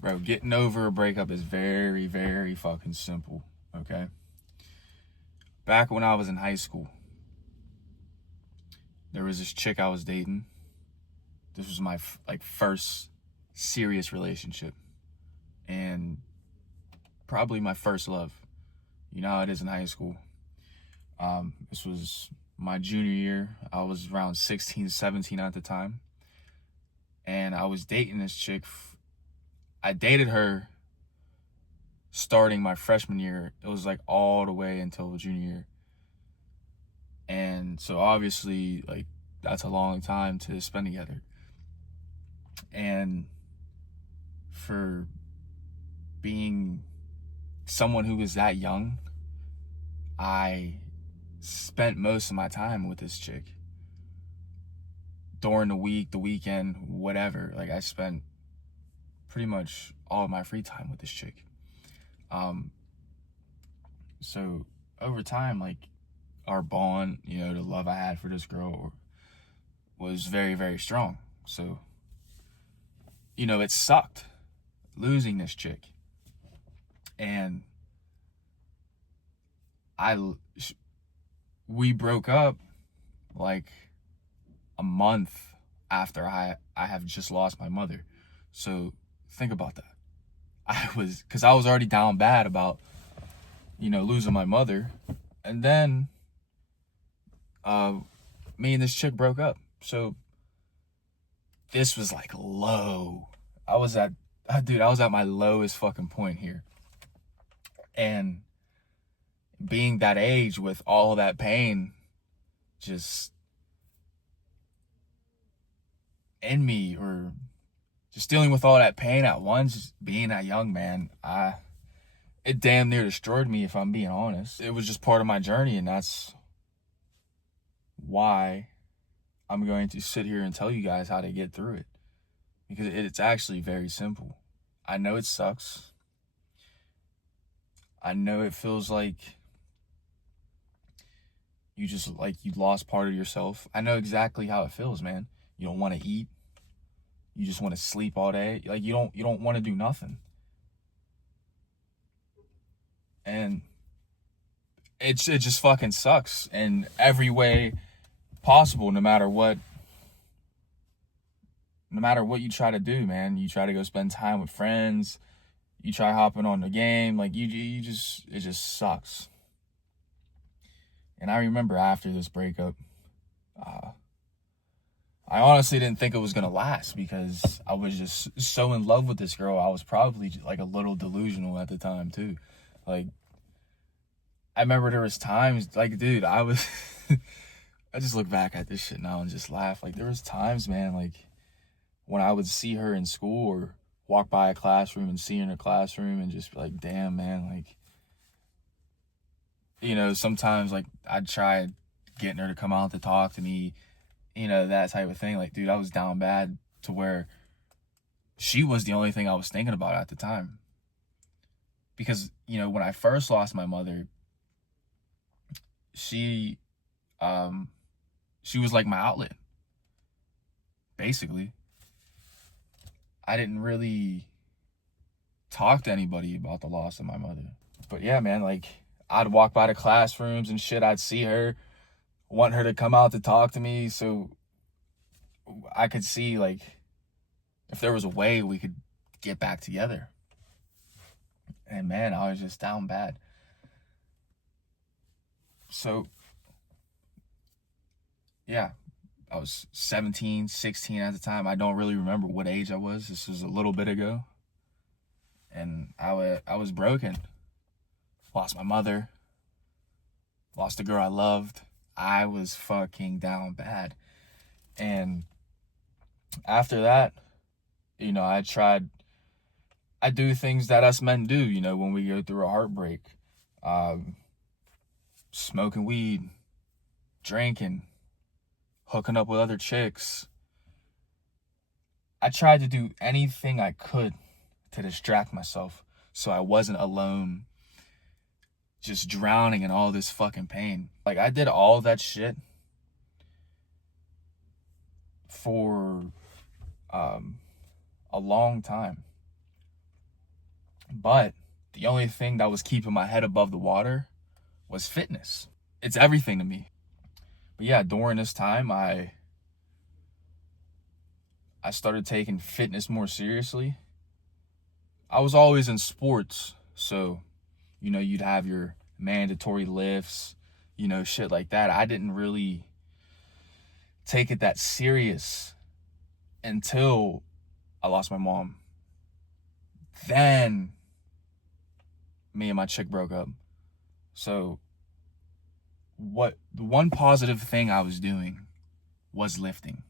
Bro, getting over a breakup is very, very fucking simple, okay? Back when I was in high school, there was this chick I was dating. This was my first serious relationship and probably my first love. You know how it is in high school. This was my junior year. I was around 16, 17 at the time. And I was dating this chick. I dated her starting my freshman year. It was like all the way until junior year. And so obviously, like, that's a long time to spend together. And for being someone who was that young, I spent most of my time with this chick. During the week, the weekend, whatever. Like, I spent pretty much all of my free time with this chick. So over time, like, our bond, the love I had for this girl was very, very strong. So, it sucked losing this chick. And we broke up like a month after I have just lost my mother. So think about that. Because I was already down bad about, losing my mother. And then me and this chick broke up. So this was like low. I was at my lowest fucking point here. And being that age with all of that pain just in me, or just dealing with all that pain at once, being that young, man, it damn near destroyed me, if I'm being honest. It was just part of my journey, and that's why I'm going to sit here and tell you guys how to get through it. Because it's actually very simple. I know it sucks. I know it feels like you lost part of yourself. I know exactly how it feels, man. You don't want to eat. You just want to sleep all day. Like, you don't want to do nothing. And it just fucking sucks in every way possible. No matter what you try to do, man. You try to go spend time with friends. You try hopping on the game. Like, it just sucks. And I remember after this breakup, I honestly didn't think it was gonna last, because I was just so in love with this girl. I was probably like a little delusional at the time too. Like, I remember there was times, like, dude, I was I just look back at this shit now and just laugh. Like, there was times, man, like, when I would see her in school or walk by a classroom and see her in a classroom and just be like, damn, man, like, sometimes, like, I'd try getting her to come out to talk to me, that type of thing. Like, dude, I was down bad to where she was the only thing I was thinking about at the time. Because, when I first lost my mother, she was like my outlet, basically. I didn't really talk to anybody about the loss of my mother. But yeah, man, like, I'd walk by the classrooms and shit. I'd see her, want her to come out to talk to me, so I could see, like, if there was a way we could get back together. And man, I was just down bad. So yeah, I was 17, 16 at the time. I don't really remember what age I was. This was a little bit ago. And I was broken. Lost my mother. Lost the girl I loved. I was fucking down bad. And after that, I do things that us men do, when we go through a heartbreak. Smoking weed, drinking, hooking up with other chicks. I tried to do anything I could to distract myself so I wasn't alone, just drowning in all this fucking pain. Like, I did all that shit for a long time. But the only thing that was keeping my head above the water was fitness. It's everything to me. But yeah, during this time, I started taking fitness more seriously. I was always in sports, so you'd have your mandatory lifts, shit like that. I didn't really take it that serious until I lost my mom. Then me and my chick broke up. So the one positive thing I was doing was lifting.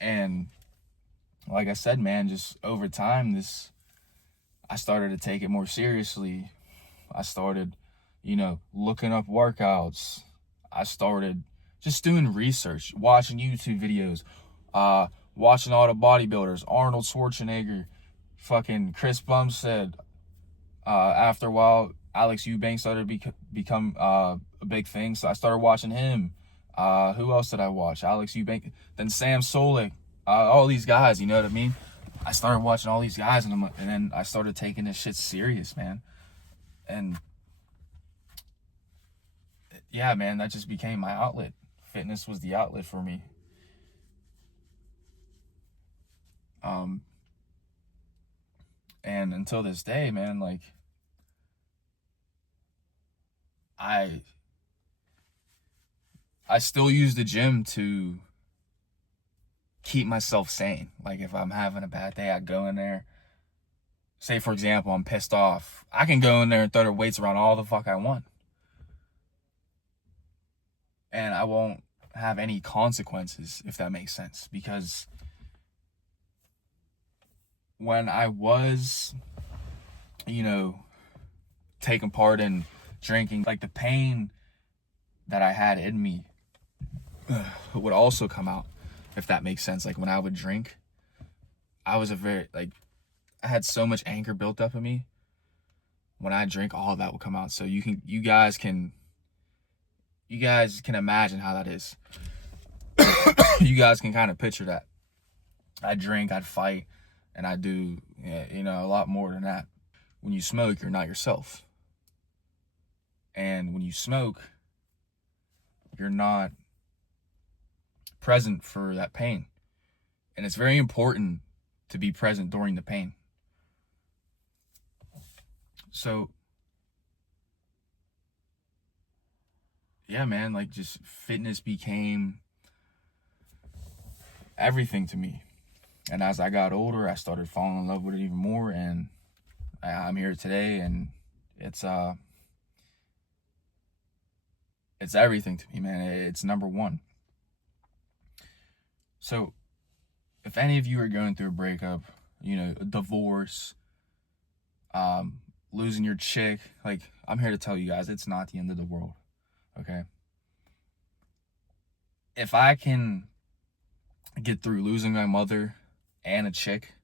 And like I said, man, just over time, I started to take it more seriously. I started, looking up workouts. I started just doing research, watching YouTube videos, watching all the bodybuilders, Arnold Schwarzenegger, fucking Chris Bumstead. After a while, Alex Eubanks started to become a big thing, so I started watching him. Who else did I watch? Alex Eubanks, then Sam Solik, all these guys, you know what I mean? I started watching all these guys, and then I started taking this shit serious, man. And yeah, man, that just became my outlet. Fitness was the outlet for me. And until this day, man, like I still use the gym to keep myself sane. Like if I'm having a bad day, I go in there. Say for example, I'm pissed off. I can go in there and throw the weights around all the fuck I want. And I won't have any consequences, if that makes sense. Because when I was, taking part in drinking, like the pain that I had in me would also come out, if that makes sense. Like when I would drink, I had so much anger built up in me. When I drink, all of that will come out. So you guys can imagine how that is. You guys can kind of picture that. I drink, I'd fight, and I do, a lot more than that. When you smoke, you're not yourself. And when you smoke, you're not present for that pain. And it's very important to be present during the pain. So, yeah, man, like just fitness became everything to me. And as I got older, I started falling in love with it even more. And I'm here today, and it's everything to me, man. It's number one. So if any of you are going through a breakup, a divorce, losing your chick, like I'm here to tell you guys, it's not the end of the world. Okay. If I can get through losing my mother and a chick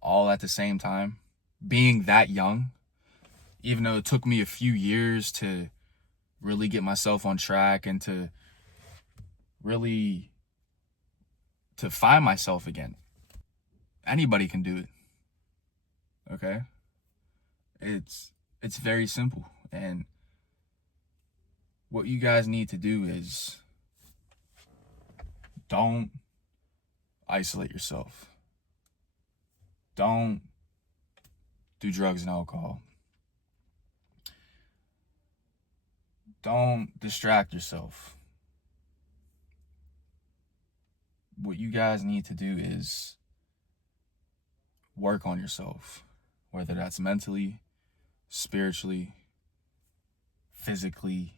all at the same time, being that young, even though it took me a few years to really get myself on track and to really to find myself again. Anybody can do it. Okay? It's very simple. And what you guys need to do is don't isolate yourself. Don't do drugs and alcohol. Don't distract yourself. What you guys need to do is work on yourself, whether that's mentally, spiritually, physically,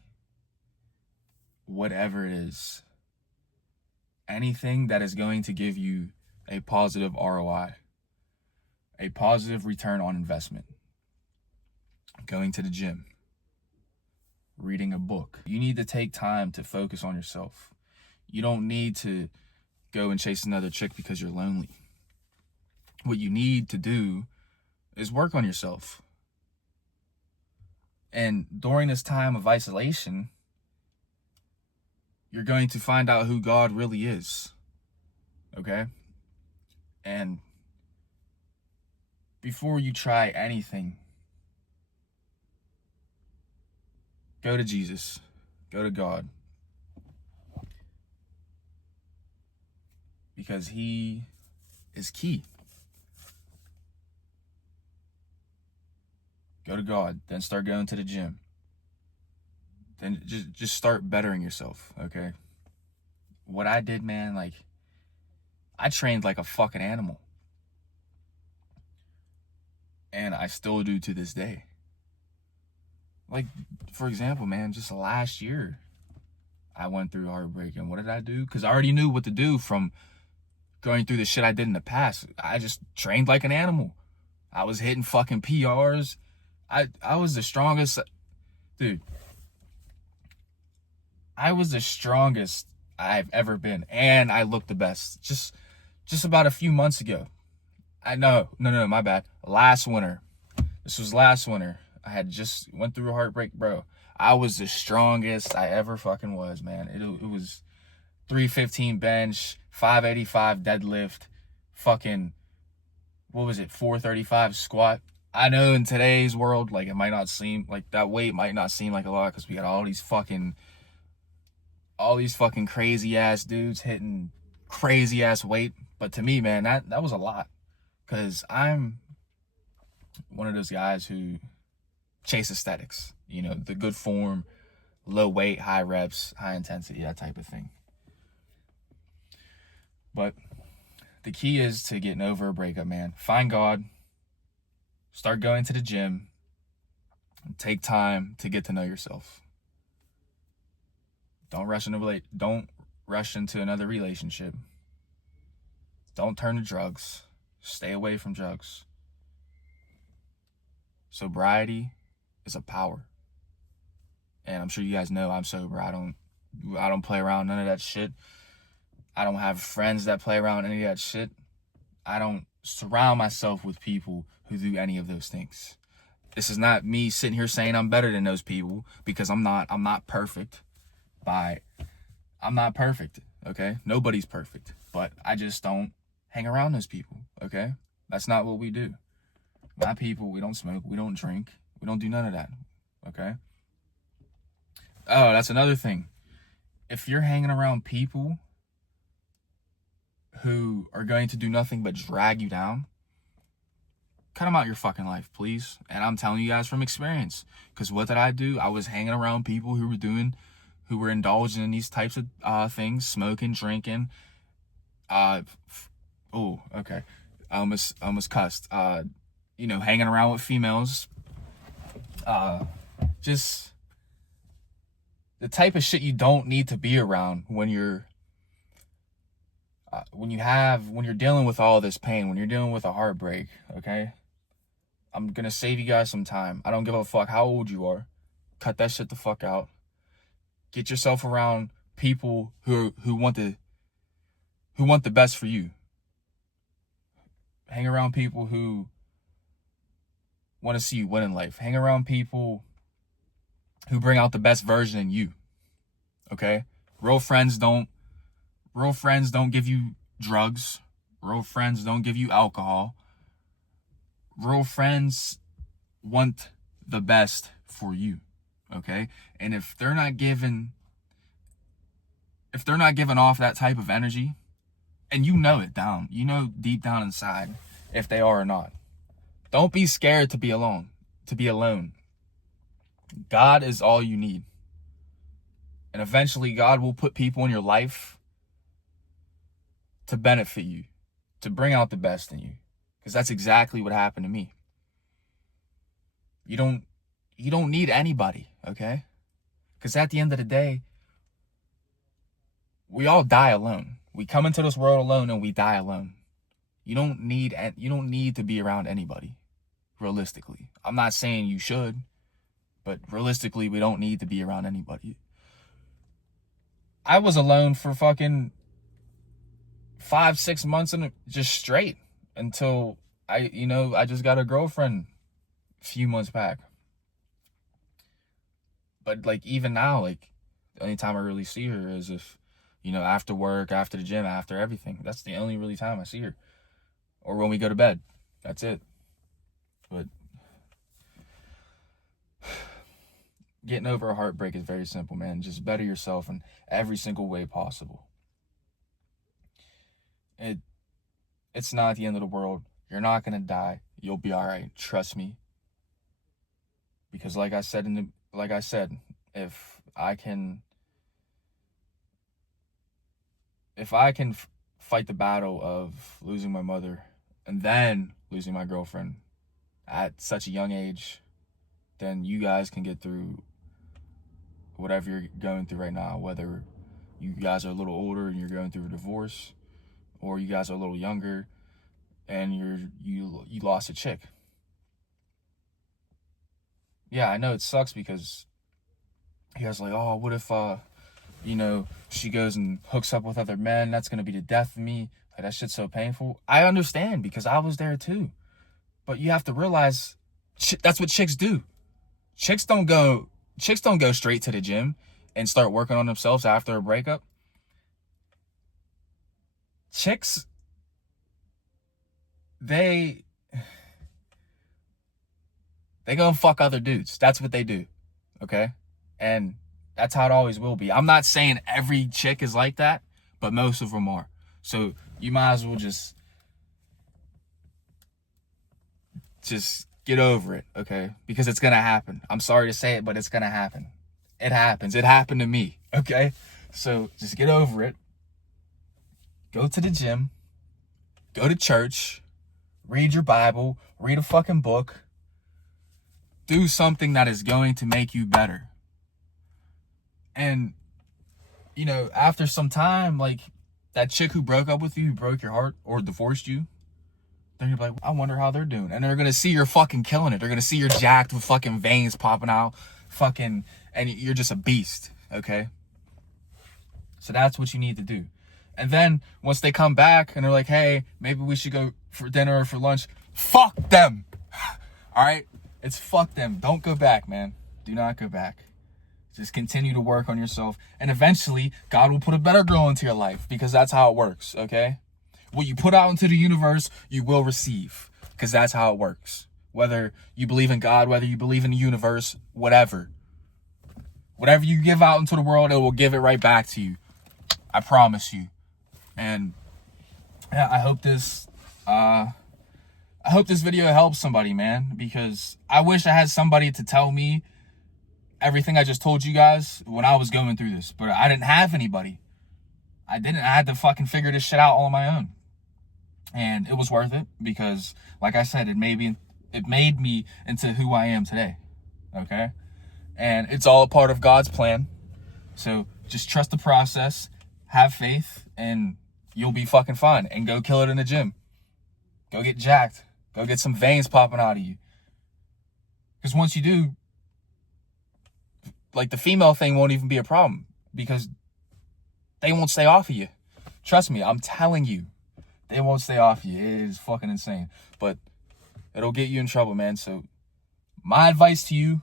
whatever it is. Anything that is going to give you a positive ROI, a positive return on investment. Going to the gym, reading a book. You need to take time to focus on yourself. You don't need to go and chase another chick because you're lonely. What you need to do is work on yourself. And during this time of isolation, you're going to find out who God really is. Okay? And before you try anything, go to Jesus. Go to God. Because he is key. Go to God. Then start going to the gym. Then just start bettering yourself, okay? What I did, man, like, I trained like a fucking animal. And I still do to this day. Like, for example, man, just last year, I went through heartbreak. And what did I do? Because I already knew what to do from going through the shit I did in the past. I just trained like an animal. I was hitting fucking PRs. I was the strongest. Dude, I was the strongest I've ever been. And I looked the best. Just about a few months ago. No, my bad. Last winter. This was last winter. I had just went through a heartbreak, bro. I was the strongest I ever fucking was, man. It was 315 bench, 585 deadlift, fucking, what was it, 435 squat. I know in today's world, like, it might not seem, like, that weight might not seem like a lot because we got all these fucking crazy ass dudes hitting crazy ass weight. But to me, man, that was a lot. Because I'm one of those guys who chase aesthetics, you know, the good form, low weight, high reps, high intensity, that type of thing. But the key is to getting over a breakup, man. Find God, start going to the gym, and take time to get to know yourself. Don't rush into another relationship. Don't turn to drugs. Stay away from drugs. Sobriety is a power. And I'm sure you guys know I'm sober. I don't play around none of that shit. I don't have friends that play around any of that shit. I don't surround myself with people who do any of those things. This is not me sitting here saying I'm better than those people, because I'm not perfect. I'm not perfect, okay? Nobody's perfect. But I just don't hang around those people, okay? That's not what we do. My people, we don't smoke, we don't drink, we don't do none of that, okay? Oh, that's another thing. If you're hanging around people who are going to do nothing but drag you down, cut them out your fucking life, please. And I'm telling you guys from experience, because what did I do? I was hanging around people who were indulging in these types of things, smoking, drinking. Okay. I almost cussed. Hanging around with females. Just the type of shit you don't need to be around when you're dealing with all this pain, when you're dealing with a heartbreak, okay? I'm gonna save you guys some time. I don't give a fuck how old you are. Cut that shit the fuck out. Get yourself around people who want the best for you. Hang around people who want to see you win in life. Hang around people who bring out the best version in you. Okay? Real friends don't give you drugs. Real friends don't give you alcohol. Real friends want the best for you. Okay? And if they're not giving off that type of energy, and you know it deep down inside if they are or not. Don't be scared to be alone. God is all you need. And eventually God will put people in your life to benefit you, to bring out the best in you. Because that's exactly what happened to me. You don't need anybody, okay? Because at the end of the day, we all die alone. We come into this world alone and we die alone. You don't need to be around anybody, realistically. I'm not saying you should, but realistically, we don't need to be around anybody. I was alone for fucking 5-6 months and just straight until I just got a girlfriend a few months back. But like even now, like the only time I really see her is if, after work, after the gym, after everything. That's the only really time I see her. Or when we go to bed. That's it. But getting over a heartbreak is very simple, man. Just better yourself in every single way possible. It's not the end of the world. You're not gonna die. You'll be all right. Trust me. Because like I said, if I can fight the battle of losing my mother and then losing my girlfriend at such a young age, then you guys can get through whatever you're going through right now, whether you guys are a little older and you're going through a divorce, or you guys are a little younger and you lost a chick. Yeah, I know it sucks because you guys are like, oh, what if she goes and hooks up with other men? That's gonna be the death of me. Like, that shit's so painful. I understand because I was there too. But you have to realize that's what chicks do. Chicks don't go straight to the gym and start working on themselves after a breakup. Chicks, they go and fuck other dudes. That's what they do. Okay? And that's how it always will be. I'm not saying every chick is like that, but most of them are. So you might as well just get over it, okay? Because it's gonna happen. I'm sorry to say it, but it's gonna happen. It happens. It happened to me, okay? So just get over it. Go to the gym. Go to church. Read your Bible. Read a fucking book. Do something that is going to make you better. And, after some time, like, that chick who broke up with you, who broke your heart, or divorced you, then you're like, I wonder how they're doing. And they're going to see you're fucking killing it. They're going to see you're jacked with fucking veins popping out, and you're just a beast, okay? So that's what you need to do. And then, once they come back, and they're like, hey, maybe we should go for dinner or for lunch, fuck them! All right? It's fuck them. Don't go back, man. Do not go back. Just continue to work on yourself. And eventually, God will put a better girl into your life because that's how it works, okay? What you put out into the universe, you will receive because that's how it works. Whether you believe in God, whether you believe in the universe, whatever. Whatever you give out into the world, it will give it right back to you. I promise you. And yeah, I hope this video helps somebody, man, because I wish I had somebody to tell me everything I just told you guys when I was going through this, but I didn't have anybody. I had to fucking figure this shit out all on my own. And it was worth it because, like I said, it made me into who I am today. Okay? And it's all a part of God's plan. So just trust the process, have faith, and you'll be fucking fine. And go kill it in the gym. Go get jacked. Go get some veins popping out of you. Because once you do, like, the female thing won't even be a problem because they won't stay off of you. Trust me, I'm telling you, they won't stay off of you. It is fucking insane. But it'll get you in trouble, man. So my advice to you,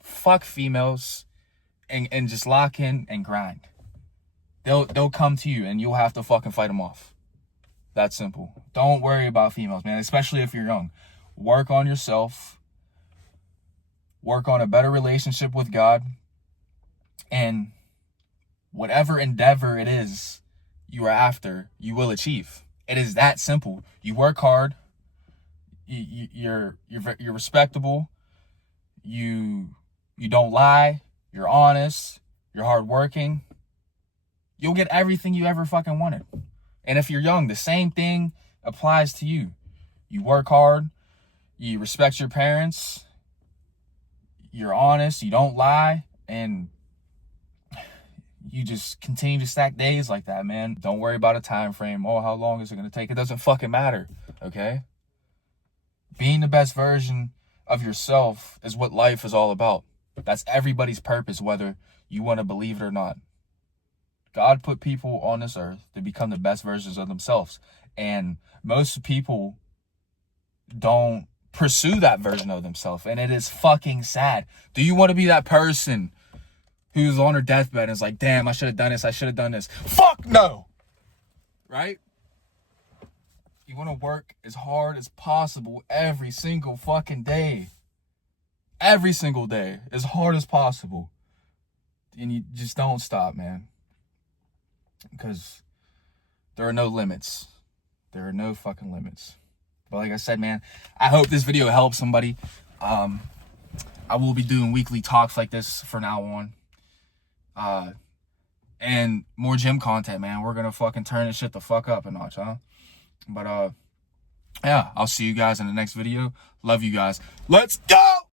fuck females and just lock in and grind. They'll come to you and you'll have to fucking fight them off. That simple. Don't worry about females, man, especially if you're young. Work on yourself. Work on a better relationship with God. And whatever endeavor it is you are after, you will achieve. It is that simple. You work hard. You're respectable. You don't lie. You're honest. You're hardworking. You'll get everything you ever fucking wanted. And if you're young, the same thing applies to you. You work hard. You respect your parents. You're honest. You don't lie. And you just continue to stack days like that, man. Don't worry about a time frame. Oh, how long is it going to take? It doesn't fucking matter, okay? Being the best version of yourself is what life is all about. That's everybody's purpose, whether you want to believe it or not. God put people on this earth to become the best versions of themselves. And most people don't pursue that version of themselves. And it is fucking sad. Do you want to be that person who's on her deathbed and is like, damn, I should have done this. I should have done this. Fuck no. Right? You want to work as hard as possible every single fucking day. Every single day. As hard as possible. And you just don't stop, man. Because there are no limits. There are no fucking limits. But like I said, man, I hope this video helps somebody. I will be doing weekly talks like this from now on. And more gym content, man. We're gonna fucking turn this shit the fuck up a notch, huh? But yeah, I'll see you guys in the next video. Love you guys. Let's go!